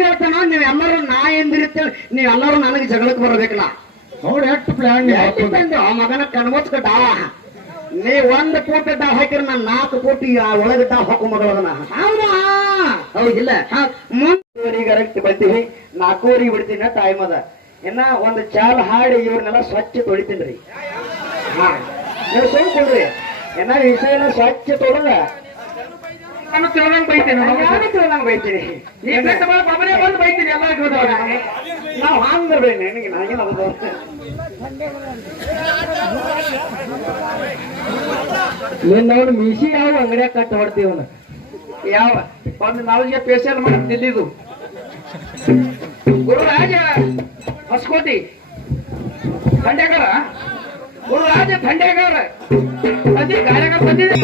ಏನ್ ಹೇಳ್ತಾನ, ನೀವ್ ಎಲ್ಲರೂ ನಾ ಎಂದಿರ್ತೇಳಿ ನೀವ್ ಎಲ್ಲರೂ ನನಗೆ ಜಗಳಕ್ಕೆ ಬರಬೇಕಲ್ಲ. ನೋಡಿ ಎಷ್ಟು ಪ್ಲಾನ್ ಆ ಮಗನ ಕಣ್ಮುಚ್ಕ ಡಾವ, ನೀ 1 ಫೂಟ್ ಡಾವ್ ಹಾಕಿರ ನಾನು 4 ಫೂಟ್ ಒಳಗೆ ಡಾವ್ ಹಾಕೋ ಮಗಳದನ. ಹೌದಾ? ಹೌದಿಲ್ಲ? ಮುಂದೆ ಕರೆಕ್ಟ್ ಬರ್ತೀವಿ, 4 ಬಿಡ್ತೀನಿ ಟೈಮ್ ಅದ. ಇನ್ನ ಒಂದು ಚಾಲ್ ಹಾಡಿ ಇವ್ರನ್ನೆಲ್ಲ ಸ್ವಚ್ಛ ತೊಳಿತೀನ್ರಿ. ಹಾ, ನೀವು ಸುಮ್ ಕೊಡ್ರಿ. ಏನ ವಿಷಯ ಎಲ್ಲ ಸ್ವಚ್ಛ ತೊಳದ ನಾನು ತಿಳ್ದಂಗ್ ಬೈತೇನೆ, ನಾನು ಬೈತೀನಿ. ಬಂದು ಬೈತೀನಿ ಎಲ್ಲ. ನಾವು ಹಾಂಗ್ ನನಗೆ ನನಗೇನು ನೀನ್ ನೋಡಿ ಮಿಸಿ ಯಾವ ಅಂಗಡಿಯಾಗ ಕಟ್ಟ ಹೊಡ್ತೀವನ ಯಾವ ಒಂದು ನಾವಿಗೆ ಸ್ಪೆಷಲ್ ಮಾಡಿ ತಿಲ್ಲಿದು ಗುರುರಾಜ ಹೊಸಕೋಟಿ ಖಂಡೇಕರ, ಗುರುರಾಜ ಖಂಡೇಕರ ಅದೇ ಕಾರ್ಯಕರ್ತ ಬಂದಿದೆ.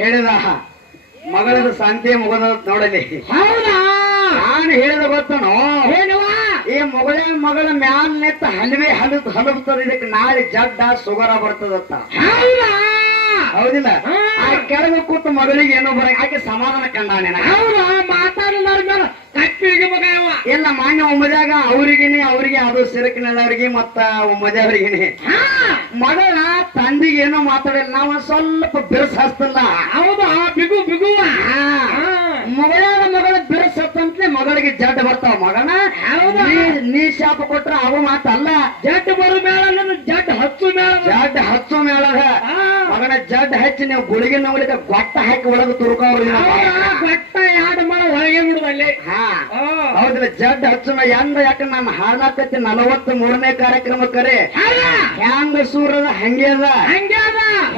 ಹೇಳಿದ ಮಗಳದ ಶಾಂತಿ ಮುಗದ ನೋಡಲಿ. ಹೌದಾ? ನಾನು ಹೇಳಿದ ಗೊತ್ತನೋ ಹೇಳುವ, ಈ ಮಗಳ ಮ್ಯಾಲ್ ನೆತ್ತ ಹಲವೆ ಹಲುತ್ತದ, ಇದಕ್ಕೆ ನಾಳೆ ಜಡ್ಡ ಸುಗರ ಬರ್ತದತ್ತ. ಹೌದಾ? ಹೌದಿಲ್ಲ? ಆ ಕೆಳಗೆ ಕೂತು ಮಗಳಿಗೆ ಏನೋ ಬರ ಆಕೆ ಸಮಾಧಾನ ಕಂಡಾನೆ. ಹೌದಾ? ಮಾತಾಡಿದ ಕಪ್ಪಿಗೆ ಮಗ ಎಲ್ಲ ಮಾನ್ಯ ಒಮ್ಮದಾಗ ಅವ್ರಿಗೆ ಅದು ಸಿರಕಿನವ್ರಿಗೆ ಮತ್ತ ಒಮ್ಮದವ್ರಿಗೇನೆ ಮಗಳ ತಂದಿಗೆ ಏನೋ ಮಾತಾಡಿಲ್ಲ. ನಾವು ಸ್ವಲ್ಪ ಬಿರ್ಸ್ ಹಸ್ತಲ್ಲ. ಹೌದಾ? ಬಿಗು ಬಿಗುವ ಮಗಳ ಬಿರ್ಸ್ ಹತ್ತಂತಲೇ ಮಗಳಿಗೆ ಜಡ್ ಬರ್ತಾವ. ಮಗನ ನೀ ಶಾಪ ಕೊಟ್ರ ಅವು ಮಾತಲ್ಲ. ಜಡ್ ಬರು ಮೇಳ ಜಡ್ ಹಚ್ಚು ಮೇಳ, ಜಡ್ ಹಚ್ಚು ಮೇಳದ ಮಗನ ಜಡ್ ಹಚ್ಚಿ ನೀವು ಗುಳಿಗೆ ನೋಡ್ಲಿಕ್ಕೆ ಗೊಟ್ಟ ಹಾಕಿ ಒಳಗೆ ತುರ್ಕೋರು. ಗೊಟ್ಟ ಯಾಡ್ ಮಾಡ ಹೊರಗೆ ಬಿಡುವಲ್ಲಿ. ಹೌದಿಲ್ಲ? ಜಡ್ ಹಚ್ಚು ಎಂದ ಯಾಕ ನಾನು ಹಾಡಾಕತ್ತಿ 43ನೇ ಕಾರ್ಯಕ್ರಮ ಕರೆ. ಹ್ಯಾಂಗ ಸೂರದ ಹಂಗೆ ಅದ,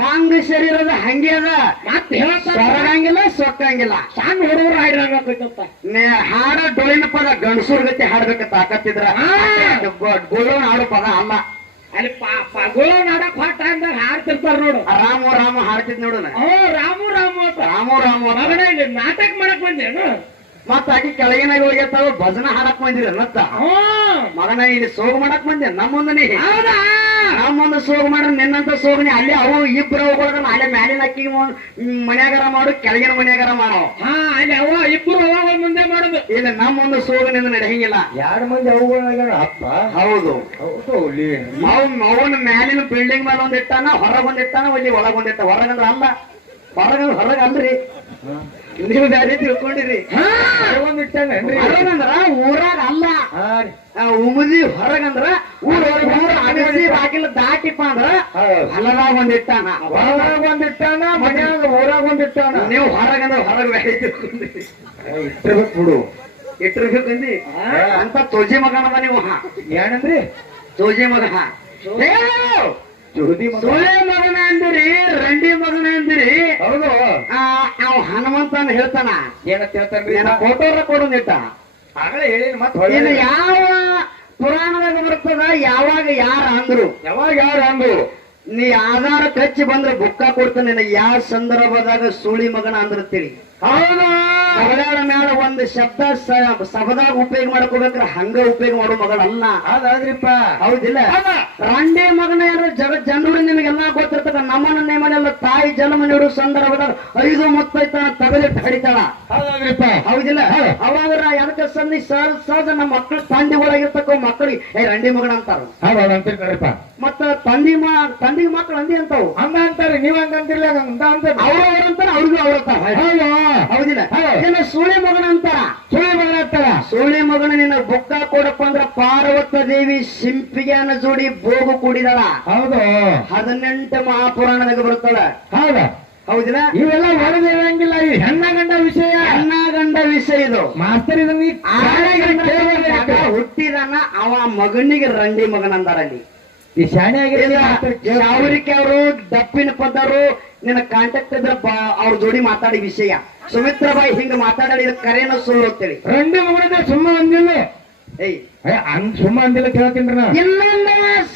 ಹ್ಯಾಂಗ ಶರೀರದ ಹಂಗೆ ಅದ. ಸೊರಗಂಗಿಲ್ಲ ಸೊಕ್ಕಂಗಿಲ್ಲ. ಸಣ್ಣ ಹುಡುಗರು ಹಾಡಿರಂಗತ್ತ ಹಾಡ ಡೊಳ್ಳಿನ ಪದ ಗಂಡಸೂರ್ ಗತಿ ಹಾಡ್ಬೇಕ ತಾಕತ್ತಿದ್ರ ಗೋಳೋನ್ ಹಾಡೋ ಪದ ಅಲ್ಲ. ಅಲ್ಲಿ ಗೋಳೋನ್ ಹಾಡಕ್ ಹೊಟ್ಟ ಅಂದಾಗ ಹಾಡ್ತಿರ್ತಾರ ನೋಡು. ರಾಮು ರಾಮು ಹಾಡ್ತಿದ್ ನೋಡು. ರಾಮು ರಾಮು ರಾಮು ರಾಮು ನಾಟಕ ಮಾಡಕ್ ಬಂದೇನು? ಮತ್ತ ಆಕಿ ಕೆಳಗಿನಾಗ ಹೋಗಿರ್ತಾವ ಭಜನ ಹಾಡಕ್ ಬಂದಿರ ಮತ್ತ ಮಗನ ಇಲ್ಲಿ ಸೋಗು ಮಾಡಕ್ ಬಂದೆ ನಮ್ಮೊಂದು ನೀ. ನಮ್ಮೊಂದು ಸೋಗು ಮಾಡ್ರ ನಿನ್ನಂತ ಸೋಗನಿ ಅಲ್ಲಿ ಅವು ಇಬ್ಬರು ಹೋಗೋದ ಅಲ್ಲೇ ಮ್ಯಾಲಿನ ಅಕ್ಕಿ ಮನ್ಯಾಗಾರ ಮಾಡು, ಕೆಳಗಿನ ಮನ್ಯಾಗಾರ ಮಾಡೋ. ಅಲ್ಲಿ ಅವ ಇಬ್ಬರು ಅವ ಮುಂದೆ ಮಾಡುದು. ಇಲ್ಲ ನಮ್ಮೊಂದು ಸೋಗನಿಂದ ನಡೆಯಂಗಿಲ್ಲ. 2 ಮಂದಿ ಅವುಗಳ ಅಪ್ಪ. ಹೌದು ಅವನ ಮ್ಯಾಲಿನ ಬಿಲ್ಡಿಂಗ್ ಮೇಲೆ ಒಂದಿಟ್ಟಾನ, ಹೊರಗ್ ಒಂದಿಟ್ಟಾನ, ಇಲ್ಲಿ ಒಳಗ್ ಒಂದಿಟ್ಟ. ಹೊರಗಂದ್ರ ಅಲ್ಲ, ಹೊರಗ್ ಅಲ್ರಿ. ನೀವು ಬೇರೆ ತಿಳ್ಕೊಂಡಿರಿ. ಹೊರಗಂದ್ರ ಊರಾಗ ಅಲ್ಲ, ಉಮದಿ ಹೊರಗಂದ್ರ ಬಾಗಿಲ ದಾಟಿಪ್ಪ ಅಂದ್ರ ಹೊಲದಾಗ ಒಂದಿಟ್ಟಾನ, ಹೊರದಾಗ ಒಂದಿಟ್ಟಾನ, ಮನ್ಯಾಗ ಊರಾಗ ಒಂದಿಟ್ಟಾನ. ನೀವು ಹೊರಗಂದ್ರ ಹೊರಗ ಬೇರೆ ತಿಳ್ಕೊಂಡಿರಿ. ಇಟ್ಟಿರ್ಬೇಕು ಬಿಡು, ಇಟ್ಟಿರ್ಬೇಕಂದಿ ಅಂತ ತೋಜಿ ಮಗನದ ನೀವು. ಏನಂದ್ರಿ? ತೋಜಿ ಮಗ. ಸೋಳೆ ಮಗನ ಅಂದಿರಿ, ರಂಡಿ ಮಗನ ಅಂದಿರಿ. ಹೌದು. ಅವ್ ಹನುಮಂತನ ಹೇಳ್ತಾನ. ಏನಂತ ಹೇಳ್ತಾನ? ಫೋಟೋರ ಕೊಡೋದಿಟ್ಟ ಆಗಲೇ ಹೇಳಿ. ಮತ್ತೆ ಯಾವ ಪುರಾಣದಾಗ ಬರ್ತದ? ಯಾವಾಗ ಯಾರ ಅಂದ್ರು? ಯಾವಾಗ ಯಾರ ಅಂದ್ರು? ನೀ ಆಧಾರ ಕಚ್ಚಿ ಬಂದ್ರೆ ಬುಕ್ಕ ಕೊಡ್ತಾನೆ. ಯಾವ ಸಂದರ್ಭದಾಗ ಸುಳಿ ಮಗನ ಅಂದಿರ್ತೀರಿ. ಹೌದಾ? ಮಗಳ ಮ್ಯಾಲ ಒಂದು ಶಬ್ದ ಸಭದಾಗ ಉಪಯೋಗ ಮಾಡ್ಕೋಬೇಕ್ರ ಹಂಗ ಉಪಯೋಗ ಮಾಡೋ ಮಗಳಲ್ಲ. ಅದಾದ್ರಿಪ್ಪ. ಹೌದಿಲ್ಲ? ರಂಡಿ ಮಗನ ಜಗತ್ ಜನರು ನಿಮಗೆಲ್ಲಾ ಗೊತ್ತಿರ್ತದ. ನಮ್ಮನ ನೇಮನೆಲ್ಲ ತಾಯಿ ಜನ್ಮ ನೀಡೋ ಸಂದರ್ಭದಾಗ 5 ಮುತ್ತೈತನ ತಗಲಿಟ್ಟು ಹಡಿತಾಳ. ಹೌದಾದ್ರಿಪ್ಪ? ಹೌದಿಲ್ಲ? ಅವಾಗ ಎದಕ್ಕೆ ಸಂದಿ ಸಹಜ ನಮ್ಮ ಮಕ್ಕಳು ತಂದೆ ಒಳಗಿರ್ತಕ್ಕ ಮಕ್ಕಳಿಗೆ ರಂಡಿ ಮಗನ ಅಂತಾರ. ಮತ್ತ ತಂದಿಗೆ ಮಕ್ಕಳು ಅಂದಿ ಅಂತಾವು. ಹಂಗ ಅಂತಾರೆ. ನೀವ್ ಹಂಗ ಅಂತಿರ್ಲ ಅವ್ರಂತಾರ, ಅವ್ರಿಗೂ ಅವ್ರ. ಹೌದಿಲ್ಲ? ಸೂಳೆ ಮಗನ ಅಂತಾರ. ಸೂಳೆ ಮಗನ ಅಂತಾರ. ಸೂಳೆ ಮಗನ ನಿನ್ನ ಬುಕ್ಕ ಕೊಡಪ್ಪ ಅಂದ್ರ ಪಾರ್ವತ ದೇವಿ ಸಿಂಪಿಗೆನ ಜೋಡಿ ಬೋಗು ಕೂಡಿದಳ. ಹೌದು. 18 ಮಹಾಪುರಾಣದಾಗ ಬರ್ತಾಳ. ಹೌದ? ಹೌದಿಲ್ಲ? ಇವೆಲ್ಲ ಹೊರದಿರಂಗಿಲ್ಲ. ಹೆಣ್ಣ ಗಂಡ ವಿಷಯ, ಹೆಣ್ಣ ಗಂಡ ವಿಷಯ ಇದು. ಮಾಸ್ತರ್ ಇದನ್ನ ಹುಟ್ಟಿದಾನ ಅವ ಮಗನಿಗೆ ರಂಡಿ ಮಗನ ಅಂದಾರ ಅಲ್ಲಿ. ಈ ಶಾಣೆ ಆಗಿರೋ ಯಾವರಿಕೆ ಅವರು ದಪ್ಪಿನ ಪದರು ನಿನ್ನ ಕಾಂಟ್ಯಾಕ್ಟ್ ಇದ್ರೆ ಅವ್ರ ಜೋಡಿ ಮಾತಾಡಿ ವಿಷಯ ಸುಮಿತ್ರಾಬಾಯಿ ಹಿಂಗ ಮಾತಾಡಿ ಕರೆನ ಸುಳ್ಳು ಅಂತೇಳಿ ರಂಡಿ ಮಗನ ಸುಮ್ಮ ಅಂದಿಲ್ಲ ಏಯ್ ಸುಮ್ಮ ಅಂದಿಲ್ಲ ಕೇಳ್ತೀನಿ ನಾ ಇನ್ನೊಂದ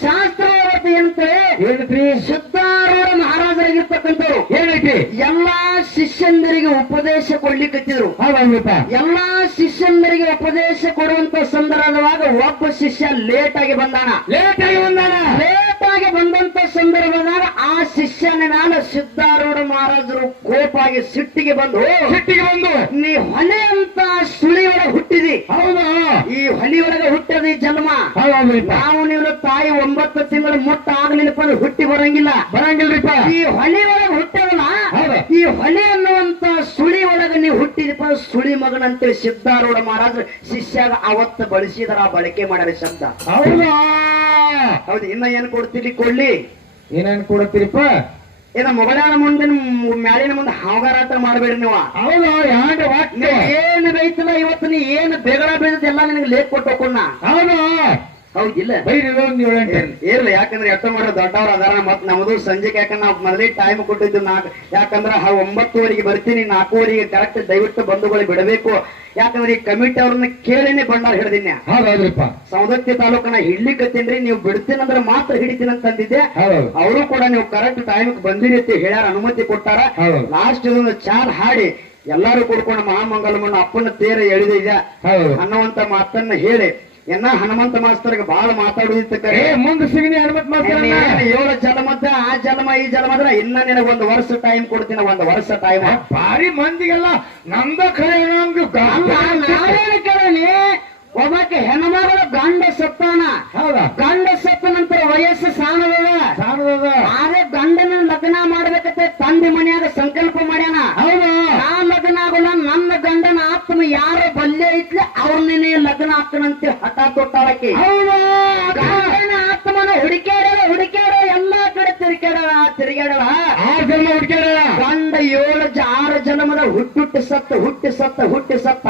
ಶಾಸ್ತ್ರ ಅಂತ ಹೇಳ್ತ್ರಿ ಸಿದ್ಧಾರೂಢ ಮಹಾರಾಜರಾಗಿರ್ತಕ್ಕಂಥವ್ರು ಏನೈತಿ ಎಲ್ಲಾ ಶಿಷ್ಯಂದರಿಗೆ ಉಪದೇಶ ಕೊಡ್ಲಿಕ್ಕತ್ತಿದ್ರು ಹೌದಪ್ಪ ಎಲ್ಲಾ ಶಿಷ್ಯಂದರಿಗೆ ಉಪದೇಶ ಕೊಡುವಂತ ಸಂದರ್ಭದಾಗ ಒಬ್ಬ ಶಿಷ್ಯ ಲೇಟ್ ಆಗಿ ಬಂದಾನ ಲೇಟ್ ಆಗಿ ಬಂದಂತ ಸಂದರ್ಭದಾಗ ಆ ಶಿಷ್ಯನ ಮೇಲೆ ಸಿದ್ಧಾರೂಢ ಮಹಾರಾಜರು ಕೋಪಾಗಿ ಸಿಟ್ಟಿಗೆ ಬಂದು ನೀ ಹೊಲೆ ಅಂತ ಸುಳಿ ಒಳಗೆ ಹುಟ್ಟಿದಿ ಹೌದಾ ಈ ಹೊಲಿ ಒಳಗೆ ಹುಟ್ಟದ ಈ ಜನ್ಮ ನಾವು ನೀವು ತಾಯಿ 9 ತಿಂಗಳು ಮುಟ್ಟ ಆಗ್ಲಿಲ್ಲಪ್ಪ ಅಂದ್ರೆ ಹುಟ್ಟಿ ಬರಂಗಿಲ್ಲರಿಪ್ಪ ಈ ಹೊಲಿ ಒಳಗೆ ಹುಟ್ಟದಲ್ಲ ಈ ಹೊಲೆ ಅನ್ನುವಂತ ಸುಳಿ ಒಳಗೆ ನೀವು ಹುಟ್ಟಿದಪ್ಪ ಸುಳಿ ಮಗನಂತೇಳಿ ಸಿದ್ಧಾರೂಢ ಮಹಾರಾಜರು ಶಿಷ್ಯಾಗ ಅವತ್ತ ಬಳಸಿದಾರ ಆ ಬಳಕೆ ಮಾಡ್ಯಾರ ಶಬ್ದ ಹೌದಾ ಹೌದು ಇನ್ನ ಏನ್ ಕೊಡ್ತೀರಿ ಕೊಳ್ಳಿ ಏನೇನ್ ಕೊಡತ್ತೀರಿಪ್ಪ ಏನ ಮೊಬೈಲ್ ಮುಂದೆ ಮ್ಯಾಲಿನ ಮುಂದೆ ಹಾಗಾರಾಟ ಮಾಡಬೇಡಿ ನೀವು ಹೌದಾ ಏನು ಬೈತಲ್ಲ ಇವತ್ತು ನೀ ಏನು ಬೇಗಡ ಬೀಳದ ಎಲ್ಲ ನಿನಗೆ ಲೇಟ್ ಕೊಟ್ಟು ಹೋಗೋಣ ಹೌದಾ ಹೌದಿಲ್ಲ ಇರ್ಲಿ ಯಾಕಂದ್ರೆ ಎಷ್ಟ ಮಾಡೋ ದೊಡ್ಡವ್ರ ಅದಾರ ಮತ್ ನಮ್ದು ಸಂಜೆಗೆ ಯಾಕಂದ್ರೆ ನಾವು ಮೊದಲೇ ಟೈಮ್ ಕೊಟ್ಟಿದ್ದು ಯಾಕಂದ್ರೆ 9:00 ಬರ್ತೀನಿ 4:00 ಕರೆಕ್ಟ್ ದಯವಿಟ್ಟು ಬಂಧುಗಳಿಗೆ ಬಿಡಬೇಕು ಯಾಕಂದ್ರೆ ಈ ಕಮಿಟಿ ಅವ್ರನ್ನ ಕೇಳಿನೇ ಬಂಡಾರ ಹಿಡ್ದಿನ ಸೌದತ್ತಿ ತಾಲೂಕನ ಹಿಡ್ಲಿಕ್ಕತ್ತೇನ್ರಿ ನೀವು ಬಿಡ್ತೀನಂದ್ರೆ ಮಾತ್ರ ಹಿಡಿತೀನಿ ಅಂತ ಅಂದಿದ್ದೆ ಅವರು ಕೂಡ ನೀವು ಕರೆಕ್ಟ್ ಟೈಮ್ ಬಂದಿರಿ ಅಂತ ಹೇಳ್ಯಾರ ಅನುಮತಿ ಕೊಟ್ಟಾರ ಲಾಸ್ಟ್ ಇದೊಂದು ಚಾಲ್ ಹಾಡಿ ಎಲ್ಲಾರು ಕೊಡ್ಕೊಂಡು ಮಹಾಮಂಗಲಮನ್ನ ಅಪ್ಪನ ತೇರ ಎಳೆದಿದೆ ಅನ್ನುವಂತ ಮಾತನ್ನ ಹೇಳಿ ಹನುಮಂತ ಮಾಸ್ತರ್ಗೆ ಬಹಳ ಮಾತಾಡುದಿತ್ತು ಕರೆ ಮುಂದೆ ಸಿಗನಿ ಹನುಮಂತ ಮಾಸ್ತರ್ 7 ಜಲಮದ ಆ ಜನ್ಮ ಈ ಜನ್ಮದ್ರ ಇನ್ನ ನಿನಗೆ 1 ವರ್ಷ ಟೈಮ್ ಕೊಡ್ತೀನಿ 1 ವರ್ಷ ಟೈಮ್ ಭಾರಿ ಮಂದಿಗೆಲ್ಲ ನಮ್ದ ಖರೆ ನಾವೇನು ಕೇಳಿ ಒಬ್ಬಕ್ಕೆ ಹೆಣ್ಮಗಳ ಗಂಡ ಸತ್ತಾನ ಗಂಡ ಸತ್ತ ನಂತರ ವಯಸ್ಸು ಸಾಣದ ಆದ್ರೆ ಗಂಡನ ಲಗ್ನ ಮಾಡ್ಬೇಕಂತ ತಂದೆ ಮನೆಯಾಗ ಸಂಕಲ್ಪ ಮಾಡ್ಯಾನ ನಾ ಲಗ್ನ ಆಗೋಲ್ಲ ನನ್ನ ಗಂಡನ ಆತ್ಮ ಯಾರ ಬಲ್ಲೆ ಐತ್ಲಿ ಅವ್ರನ್ನೇ ಲಗ್ನ ಹಾಕನಂತೆ ಹಠ ತೊಟ್ಟಾಳಕ್ಕೆ ಗಂಡನ ಆತ್ಮನ ಹುಡುಕ್ಯಾಡ ಎಲ್ಲಾ ಕಡೆ ತಿರುಗಾಡಳ ಗಂಡ 6 ಜನ್ಮದ ಹುಟ್ಟಿ ಸತ್ತ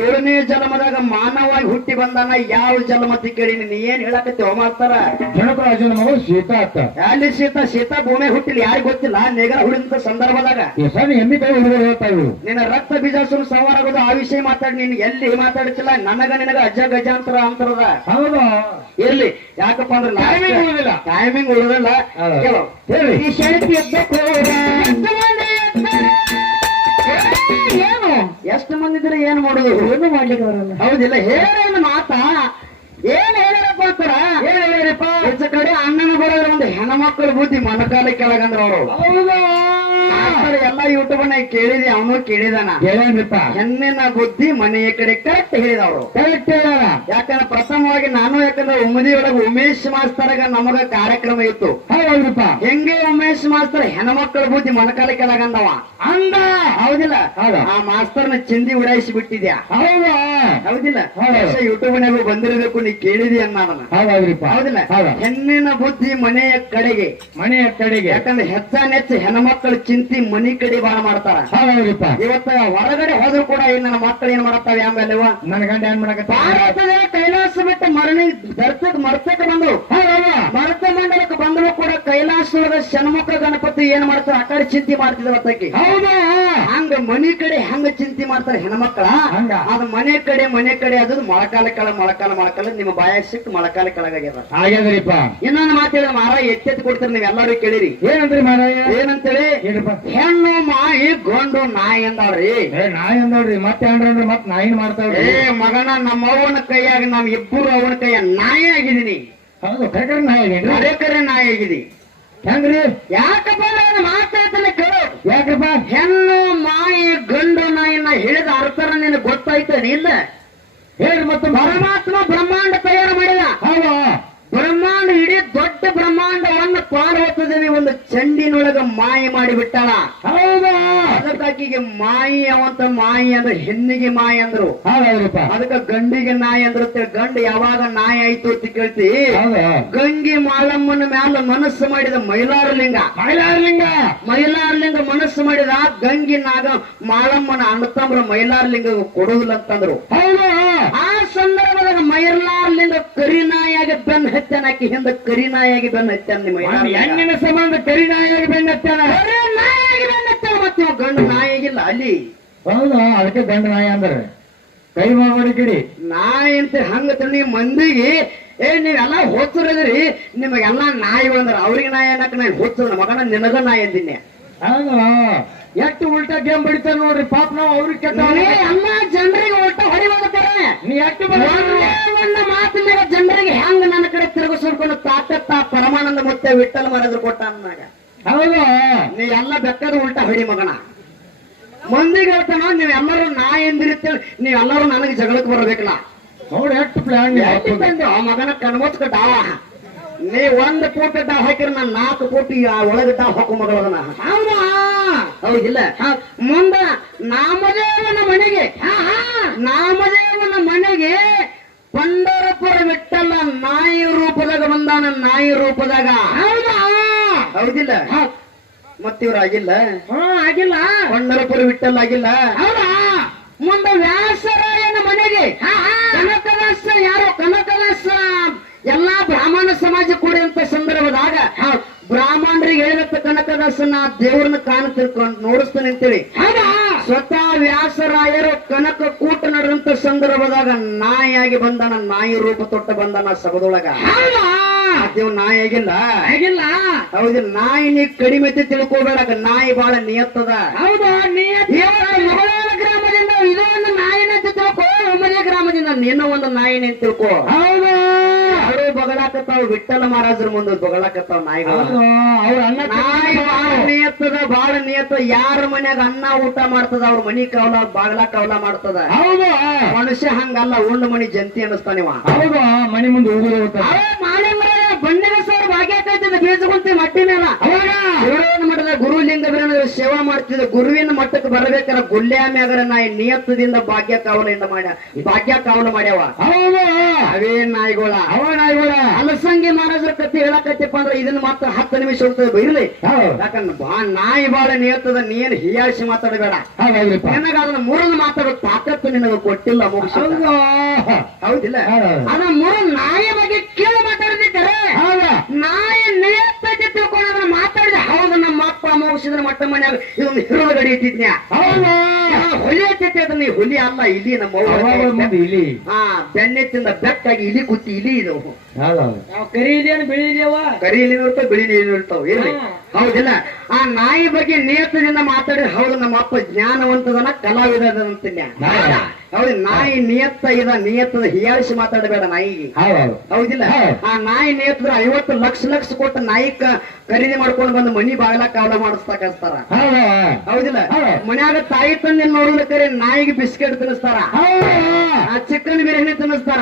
7ನೇ ಜನ್ಮದಾಗ ಮಾನವಾಗಿ ಹುಟ್ಟಿ ಬಂದಾನ ಯಾವ ಜನ್ಮತಿ ಕೇಳಿ ನೀ ಏನ್ ಹೇಳಕತ್ತಿ ಮಾಡ್ತಾರ ಜನಕರಾಜನ ಮಗಳು ಸೀತಾ ಅತ್ತ ಅಲ್ಲಿ ಸೀತಾ ಭೂಮಿ ಹುಟ್ಟಿಲ್ಲ ಯಾರಿಗ ಗೊತ್ತಿಲ್ಲ ನೆಗರ ಹುಡಿದಂತ ಸಂದರ್ಭದಾಗ ಎಮ್ಮಿ ಕೈ ಹುಡುಗರು ನಿನ್ನ ರಕ್ತ ಬೀಜಾಸುರು ಸಂವಾರ ಆಗೋದು ಆ ವಿಷಯ ಮಾತಾಡಿ ನೀನ್ ಎಲ್ಲಿ ಮಾತಾಡ್ತಿಲ್ಲ ನಿನಗ ಅಜ್ಜ ಗಜಾಂತರ ಅಂತರದ ಇರ್ಲಿ ಯಾಕಪ್ಪ ಅಂದ್ರೆ ಟೈಮಿಂಗ್ ಉಳಿದಿಲ್ಲ ಈ ಶಕ್ತಿ ಏನು ಎಷ್ಟು ಮಂದಿ ಇದ್ರೆ ಏನ್ ಮಾಡುದು ಏನು ಮಾಡ್ಲಿಕ್ಕೆ ಬರಲ್ಲ ಹೌದಿಲ್ಲ ಹೇಳೇನು ಮಾತಾ ಏನ್ ಹೇಳಪ್ಪ ಅಂತಾರ ಹೇಳಪ್ಪ ಹೆಚ್ಚ ಕಡೆ ಅಣ್ಣನ ಬರೋದ್ರ ಒಂದು ಹೆಣ್ಮಕ್ಳ ಬುದ್ಧಿ ಮೊಣಕಾಲ ಕೆಳಗಂದ್ರ ಅವರು ಎಲ್ಲ ಯೂಟ್ಯೂಬ್ನ ಕೇಳಿದೆ ಅವನು ಕೇಳಿದಾನ ಹೆಣ್ಣಿನ ಬುದ್ಧಿ ಮನೆಯ ಕಡೆ ಕರೆಕ್ಟ್ ಹೇಳಿದವರು ಕರೆಕ್ಟ್ ಹೇಳ ಯಾಕಂದ್ರೆ ಪ್ರಥಮವಾಗಿ ನಾನು ಯಾಕಂದ್ರೆ ಉಮ್ಮದಿಯೊಳಗೆ ಉಮೇಶ್ ಮಾಸ್ತರ್ಗ ನಮಗ ಕಾರ್ಯಕ್ರಮ ಇತ್ತು ಹೆಂಗೆ ಉಮೇಶ್ ಮಾಸ್ತರ್ ಹೆಣ್ಮಕ್ಳ ಬುದ್ಧಿ ಮೊಣಕಾಲ ಕೆಳಗಂದವ ಅಂದ ಹೌದಿಲ್ಲ ಆ ಮಾಸ್ತರ್ನ ಚಿಂದಿ ಉಡಾಯಿಸಿ ಬಿಟ್ಟಿದ್ಯಾ ಹೌದಿಲ್ಲ ಯೂಟ್ಯೂಬ್ನಾಗ ಬಂದಿರಬೇಕು ನೀ ಕೇಳಿದಿ ಅನ್ನೋದನ್ನ ಹೌದಿಲ್ಲ ಹೆಣ್ಣಿನ ಬುದ್ಧಿ ಮನೆಯ ಕಡೆಗೆ ಯಾಕಂದ್ರೆ ಹೆಚ್ಚಾನೆಚ್ಚು ಹೆಣ್ಮಕ್ಳು ಚಿಂತಿ ಮನಿ ಕಡೆ ಬಾಳ ಮಾಡ್ತಾರ ಇವತ್ತ ಹೊರಗಡೆ ಹೋದ್ರು ಕೂಡ ನನ್ನ ಮಕ್ಕಳು ಏನ್ ಮಾಡತ್ತಾವ ಆಮೇಲೆ ನನ್ನ ಗಂಡ ಏನ್ ಮಾಡಕತ್ತ ಕೈಲಾಸ ಬಿಟ್ಟು ಮರ್ತಕ ಬಂದ್ರು ಮರ್ತ ಮಂಡಲಕ್ಕೆ ಬಂದ್ರು ಕೂಡ ಕೈಲಾಸದ ಷಣ್ಮುಖ ಗಣಪತಿ ಏನ್ ಮಾಡ್ತಾರ ಆ ಕಡೆ ಚಿಂತೆ ಮಾಡ್ತಿದ್ರು ಹೊತ್ತಕ್ಕೆ ಹಂಗ ಮನಿ ಕಡೆ ಹಂಗ ಚಿಂತೆ ಮಾಡ್ತಾರೆ ಹೆಣ್ಮಕ್ಳ ಅದ್ ಮನೆ ಕಡೆ ಅದು ಮೊಳಕಾಲ ನಿಮ್ಮ ಬಾಯ ಸಿಟ್ಟು ಮೊಳಕಾಲ ಕೆಳಗಾಗ್ಯದ ಇನ್ನೊಂದು ಮಾತಾಡಿದ್ರೆ ಮಾರ ಎಚ್ಚೆತ್ತು ಕೊಡ್ತಾರೆ ನೀವ್ ಎಲ್ಲರೂ ಕೇಳಿರಿ ಏನಂತೇಳಿ ಹೆಣ್ಣು ಮಾಯಿ ಗೊಂಡು ನಾಯಿ ಅಂದಾಳ್ರಿ ಮತ್ತೆ ಅಂದ್ರೆ ಮತ್ ನಾಯಿ ಮಾಡ್ತಾವ್ರಿ ಮಗನ ನಮ್ಮ ಅವನ ಕೈಯಾಗ ನಾವ್ ಇಬ್ಬರು ಅವನ ಕೈಯ ನಾಯಿ ಆಗಿದೀನಿ ನಾಯಿ ಆಗಿದಿ ಹೆಂಗ್ರಿ ಯಾಕಪ್ಪ ಮಾತಾಡ್ತಾನೆ ಕೇಳು ಯಾಕಪ್ಪ ಹೆಣ್ಣು ಮಾಯಿ ಗಂಡು ನಾಯಿನ ಹೇಳಿದ ಅರ್ಥನ ನಿನಗೆ ಗೊತ್ತಾಯ್ತಾನೆ ಇಲ್ಲ ಹೇಳಿ ಮತ್ತು ಪರಮಾತ್ಮ ಬ್ರಹ್ಮಾಂಡ ತಯಾರು ಮಾಡಿದ ಬ್ರಹ್ಮಾಂಡ ಇಡೀ ದೊಡ್ಡ ಬ್ರಹ್ಮಾಂಡವನ್ನು ಪಾರ್ವತದೇವಿ ಒಂದು ಚೆಂಡಿನೊಳಗ ಮಾಯಿ ಮಾಡಿ ಬಿಟ್ಟಾಳ ಅದಕ್ಕಾಕಿಗೆ ಮಾಯಿ ಅವಂತ ಮಾಯಿ ಅಂದ್ರೆ ಹೆಣ್ಣಿಗೆ ಮಾಯಿ ಅಂದ್ರು ಅದಕ್ಕ ಗಂಡಿಗೆ ನಾಯಿ ಅಂದ್ರು ಗಂಡು ಯಾವಾಗ ನಾಯಿ ಆಯ್ತು ಅಂತ ಕೇಳ್ತಿ ಗಂಗಿ ಮಾಳಮ್ಮನ ಮ್ಯಾಲ ಮನಸ್ಸು ಮಾಡಿದ ಮೈಲಾರಲಿಂಗ ಮನಸ್ಸು ಮಾಡಿದ ಗಂಗಿ ನಾಗ ಮಾಳಮ್ಮನ ಅಣ್ಣತಂಬ್ರ ಮೈಲಾರಲಿಂಗ ಕೊಡುದಿಲ್ಲ ಅಂತಂದ್ರು ಆ ಸಂದರ್ಭದಾಗ ಇರ್ಲಾರ್ಲಿಂದ ಕರಿನಾಯಾಗಿ ಬೆನ್ನ ಹತ್ತಾನ ಆಕಿ ಹಿಂದ ಕರಿನಾಯಾಗಿ ಬೆನ್ನ ಹತ್ತಾನ ನಿಮ್ಮ ಹೆಣ್ಣಿನ ಸಂಬಂಧ ಕರಿನಾಯಾಗಿ ಬೆನ್ನತ್ತಾನ ನಾಯಾಗಿ ಬೆನ್ನ ಹತ್ತಾನ ಮತ್ತೆ ಗಂಡು ನಾಯಿಗಿಲ್ಲ ಅಲ್ಲಿ ಹೌದಾ ಅದಕ್ಕೆ ಗಂಡ ನಾಯ ಅಂದ್ರೆ ಕೈ ಮಾಡಿ ಕಿಡಿ ನಾಯಿ ಅಂತ ಹಂಗ ನೀವು ಮಂದಿಗೆ ನೀವೆಲ್ಲ ಹೋಗ್ತಿರದ್ರಿ ನಿಮಗೆಲ್ಲಾ ನಾಯಿ ಬಂದ್ರ ಅವ್ರಿಗೆ ನಾಯಿ ಅನ್ನಕ ನಾನು ಹೋಗ್ತದ ಮಗನ ನಿನಗ ನಾಯಿ ಅಂದಿನಿ ಹೌದಾ ಎಷ್ಟು ಉಲ್ಟಾ ಗೇಮ್ ಬಡಿತಾರ ನೋಡ್ರಿ ಪಾಪ ನಾವು ಅವ್ರಿಗೆ ಕೆಟ್ಟ ಎಲ್ಲ ಜನರಿಗೆ ಒಟ್ಟ ಹೊಡಿಬೋದಕ್ಕಾರೆ ನೀ ಎಷ್ಟು ಒಂದ ಮಾತಿನ ಜನರಿಗೆ ಹೆಂಗ ನನ್ನ ಕಡೆ ತಿರುಗಿಸ್ಕೊಂಡು ತಾಕತ್ತ ಪರಮಾನಂದ ಮತ್ತೆ ವಿಠಲ್ ಮರದ್ರು ಕೊಟ್ಟ ಅನ್ನಾಗ ಹೌದಾ ನೀ ಎಲ್ಲ ಬೆಕ್ಕದ ಉಲ್ಟಾ ಹೊಡಿ ಮಗನ ಮಂದಿಗೆ ಹೇಳ್ತಾನ ನೀವೆಲ್ಲರೂ ನಾಯಿ ಎಂದಿರ್ತೇಳಿ ನೀವೆಲ್ಲರೂ ನನಗೆ ಜಗಳಕ್ಕೆ ಬರಬೇಕಲ್ಲ ನೋಡಿ ಎಷ್ಟು ಪ್ಲಾನ್ ಆ ಮಗನ ಕಣ್ಮುಚ್ಕ ಡಾವ ನೀ ಒಂದ್ ಫೂಟ್ ಡಾವ್ ಹಾಕಿರ ನಾನು 4 ಫೂಟ್ ಒಳಗೆ ಡಾವ್ ಹಾಕೋ ಮಗಳದನ ಹೌದಾ ಹೌದಿಲ್ಲ ಮುಂದ ನಾಮದೇವನ ಮನೆಗೆ ನಾಮದೇವನ ಮನೆಗೆ ಪಂಡರಪುರ ವಿಠಲ ನಾಯಿ ರೂಪದಾಗ ಬಂದಾನ ನಾಯಿ ರೂಪದಾಗ ಹೌದಾ ಹೌದಿಲ್ಲ ಮತ್ತಿವ್ರು ಆಗಿಲ್ಲ ಆಗಿಲ್ಲ ಪಂಡರಪುರ ವಿಠಲ ಆಗಿಲ್ಲ ಹೌದಾ ಮುಂದೆ ವ್ಯಾಸರಾಯನ ಮನೆಗೆ ಕನಕದಾಸ ಯಾರೋ ಕನಕದಾಸ ಎಲ್ಲಾ ಬ್ರಾಹ್ಮಣ ಸಮಾಜ ಕೂಡಿದಂತ ಸಂದರ್ಭದಾಗ ಬ್ರಾಹ್ಮಣರಿಗೆ ಹೇಳಿದತ್ತ ಕನಕದಾಸನ ದೇವ್ರನ್ನ ಕಾಣ ತಿಳ್ಕೊಂಡು ನೋಡಿಸ್ತಾನೆ ಅಂತೇಳಿ ಸ್ವತಃ ವ್ಯಾಸರಾಯರು ಕನಕ ಕೂಟ ನಡೆದಂತ ಸಂದರ್ಭದಾಗ ನಾಯಿಯಾಗಿ ಬಂದಾನ ನಾಯಿ ರೂಪ ತೊಟ್ಟ ಬಂದಾನ ಸಭದೊಳಗ ದೇವ್ ನಾಯಿ ಆಗಿಲ್ಲ ಆಗಿಲ್ಲ ಹೌದು ನಾಯಿ ನೀ ಕಡಿಮೆ ತಿಳ್ಕೋಬೇಡ ನಾಯಿ ಬಹಳ ನಿಯತ್ತದ ಹೌದಾ ಗ್ರಾಮದಿಂದ ಇದೊಂದು ನಾಯಿನ ತಿಳ್ಕೋ ಒಮ್ಮೆ ಗ್ರಾಮದಿಂದ ನಿನ್ನ ಒಂದು ನಾಯಿನ ತಿಳ್ಕೋ ಹೌದಾ ಅವರು ಬಗಳಾಕತ್ತಾವ ವಿಠಲ ಮಹಾರಾಜರ ಮುಂದೆ ಬಗಳಾಕತ್ತಾವ ನಾಯಿಗಳು ಅವ್ರ ಅಣ್ಣ ನಾಯಿ ಬಹಳ ನಿಯತ್ತದ ಬಹಳ ನಿಯತ್ತ ಯಾರ ಮನ್ಯಾಗ ಅನ್ನ ಊಟ ಮಾಡ್ತದ ಅವ್ರ ಮನಿ ಕವಲ ಬಾಗ್ಲ ಕವಲ ಮಾಡ್ತದ ಹೌದು ಮನುಷ್ಯ ಹಂಗಲ್ಲ ಉಂಡು ಮನಿ ಜಂತಿ ಅನ್ನಿಸ್ತಾನಿವ ಹೌದಾ ಮನಿ ಮುಂದೆ ಹೋಗೋದು ಬಂಡಿನ ಸರ್ ಭಾಗ್ಯಕೈತದ ಬೇಜಗುಂತಿ ಮಟ್ಟಿ ಮೇಲ ಗುರುವಿನ ಮಠದ ಗುರುಲಿಂಗ ಸೇವಾ ಮಾಡ್ತಿದ್ದ ಗುರುವಿನ ಮಟ್ಟಕ್ಕೆ ಬರ್ಬೇಕಾರ ಗುಲ್ಯ ಮ್ಯಾಗರ ನಾಯಿ ನಿಯತ್ತದಿಂದ ಭಾಗ್ಯ ಕಾವಲಿಂದ ಮಾಡ್ಯ ಭಾಗ್ಯ ಕಾವಲು ಮಾಡ್ಯಾವ ಅವೇ ನಾಯಿಗಳ ಅವ ನಾಯಿಗಳ ಅಲಸಂಗಿ ಮಹಾರಾಜರ ಕಥೆ ಹೇಳಕತ್ತಪ್ಪ ಅಂದ್ರೆ ಇದನ್ನ ಮಾತ್ರ 10 ನಿಮಿಷ ಹೋಗ್ತದೆ ಇರ್ಲಿ ಯಾಕಂದ್ರೆ ನಾಯಿ ಬಾಳ ನಿಯತ್ತದ ನೀನ್ ಹಿಯಾಳಿಸಿ ಮಾತಾಡಬೇಡ ನಿನಗ ಅದನ್ನ ಮುರಿದು ಮಾತಾಡೋ ತಾಕತ್ತು ನಿನಗ ಕೊಟ್ಟಿಲ್ಲ ಹೌದಿಲ್ಲ ಅದ ಮುರಿದು ನಾಯಿ ಬಗ್ಗೆ ಕೇಳಿ ಮಾತಾಡಿದ್ರೆ ನಾಯಿ ನಿಯತ್ತಕ್ಕೆ ತಿಳ್ಕೊಂಡು ಅದನ್ನ ಮಾತಾಡಿದ ಹೌದು ನಮ್ಮ ಅಪ್ಪ ಮುಗಿಸಿದ್ರ ಮಟ್ಟ ಮನ್ಯಾಗ ಇದೊಂದು ಹಿರಿದ ಗಡಿ ಇಟ್ಟಿದ್ನ್ಯ ಹುಲಿ ಹತ್ತೈತಿ ಅದ ನೀ ಹುಲಿ ಅಲ್ಲ ಇಲ್ಲಿ ನಮ್ಮ ಇಲ್ಲಿ ಬೆನ್ನೆತ್ತಿಂದ ಬೆಕ್ಕಾಗಿ ಇಲಿ ಕುತ್ತಿ ಇಲಿ ಇದು ಕರಿ ಇದೇನು ಬಿಳಿ ಇದೆಯವ ಕರಿ ಇಲಿ ಇರ್ತಾವ ಬಿಳಿ ನೀರು ಇರ್ತಾವ ಇರ್ಲಿ ಹೌದಿಲ್ಲ ಆ ನಾಯಿ ಬಗ್ಗೆ ನಿಯತ್ತದಿಂದ ಮಾತಾಡಿದ್ರೆ ಹೌದು ನಮ್ಮ ಅಪ್ಪ ಜ್ಞಾನವಂತದನ ಕಲಾವಿದಂತಿನ್ಯ ಹೌದು ನಾಯಿ ನಿಯತ್ತ ನಿಯತ್ತದ ಹಿಯಾಳಿಸಿ ಮಾತಾಡಬೇಡ ನಾಯಿಗೆ ಹೌದಿಲ್ಲ ಆ ನಾಯಿ ನಿಯತ್ತದ 50 ಲಕ್ಷ ಕೊಟ್ಟ ನಾಯಿ ಖರೀದಿ ಮಾಡ್ಕೊಂಡು ಬಂದು ಮನಿ ಬಾಗ್ಲ ಕಾವಲ ಮಾಡಿಸ್ತಾ ಕಳಿಸ್ತಾರ ಹೌದಿಲ್ಲ ಮನ್ಯಾಗ ತಾಯಿ ತಂದೆ ನೋಡ್ಲಿಕ್ಕೆ ನಾಯಿಗೆ ಬಿಸ್ಕೆಟ್ ತಿನ್ನಿಸ್ತಾರ ಚಿಕನ್ ಬಿರಿಯಾನಿ ತಿನ್ನಿಸ್ತಾರ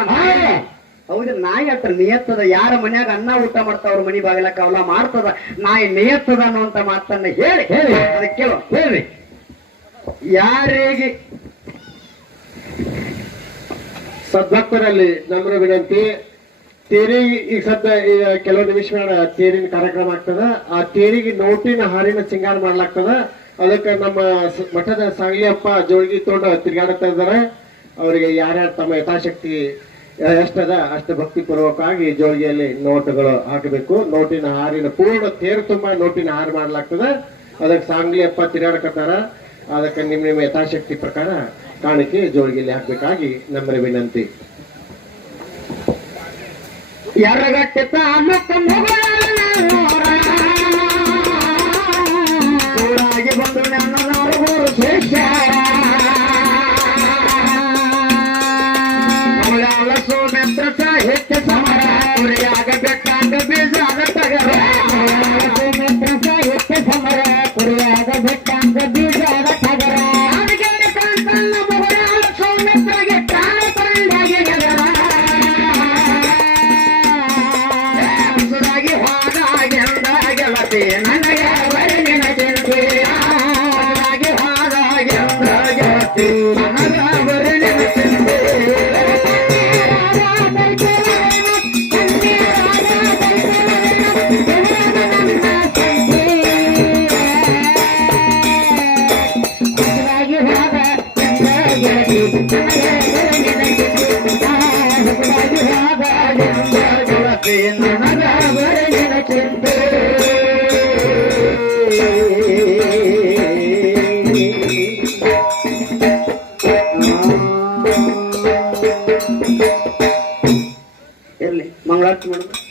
ಹೌದಿಲ್ಲ ನಾಯಿ ಅಟ್ಟ ನಿಯತ್ತದ ಯಾರ ಮನ್ಯಾಗ ಅನ್ನ ಊಟ ಮಾಡ್ತಾವ ಅವ್ರ ಮನಿ ಬಾಗಿಲ ಕಾವಲ ಮಾಡ್ತದ ನಾಯಿ ನಿಯತ್ತದ ಅನ್ನುವಂತ ಮಾತನ್ನ ಹೇಳಿ ಅದಕ್ಕೆ ಕೇಳು ಹೇಳ್ರಿ ಯಾರಿಗೆ ಸದ್ಭಕ್ತರಲ್ಲಿ ನಮ್ರ ವಿನಂತಿ ತೇರಿ ಈಗ ಸದ್ಯ ಈಗ ಕೆಲವು ನಿಮಿಷ ತೇರಿನ ಕಾರ್ಯಕ್ರಮ ಆಗ್ತದ ಆ ತೇರಿಗೆ ನೋಟಿನ ಹಾರಿನ ಸಿಂಗಾರ ಮಾಡ್ಲಾಗ್ತದ ಅದಕ್ಕೆ ನಮ್ಮ ಮಠದ ಸಾಂಗ್ಲಿಯಪ್ಪ ಜೋಳಿಗೆ ತೊಗೊಂಡು ತಿರ್ಗಾಡ್ತಾ ಇದ್ದಾರೆ ಅವರಿಗೆ ಯಾರ್ಯಾರು ತಮ್ಮ ಯಥಾಶಕ್ತಿ ಎಷ್ಟದ ಅಷ್ಟು ಭಕ್ತಿ ಪೂರ್ವಕವಾಗಿ ಜೋಳಿಗೆಯಲ್ಲಿ ನೋಟುಗಳು ಹಾಕಬೇಕು ನೋಟಿನ ಹಾರಿನ ಪೂರ್ಣ ತೇರು ತುಂಬಾ ನೋಟಿನ ಹಾರು ಮಾಡ್ಲಾಗ್ತದ ಅದಕ್ಕೆ ಸಾಂಗ್ಲಿಯಪ್ಪ ತಿರ್ಗಾಡಕತ್ತಾರ ಅದಕ್ಕೆ ನಿಮ್ಮ ಯಥಾಶಕ್ತಿ ಪ್ರಕಾರ ಕಾಣಿಕೆ ಜೋಳಿಗೆಯಲ್ಲಿ ಹಾಕ್ಬೇಕಾಗಿ ನಮ್ಮರ ವಿನಂತಿ ಎರಗಟ್ಟೆ ತಾಲೂಕು ಊರಾಗಿ ಬಂದು ನನ್ನ ಸೋಮೆತ್ರ ಸಾಹಿತ್ಯ ಸಮರ ಕುರಿಯಾಗ ಬೆಟ್ಟಾಗ ಬೀಜ ತಗರ ಸೋಮೆತ್ರ ಸಾಹಿತ್ಯ ಸಮರ ಕುರಿಯಾಗ ಬೆಟ್ಟಾಗ ಬೀಜ ತಗರ ಸೋಮೆತ್ರಗೆ ಪ್ರಾಣ ತಂದಾಗಿ ಗೆಳತಿ ನನಗೆ ಬರಿನ ಚಿಂತೆ ಗೆಳತಿ ನನಗ ಬರಿನ ಚಿಂತೆ ಗೆಳತಿ ಇರ್ಲಿ ಮಂಗಳಾರತಿ ಮಾಡೋದು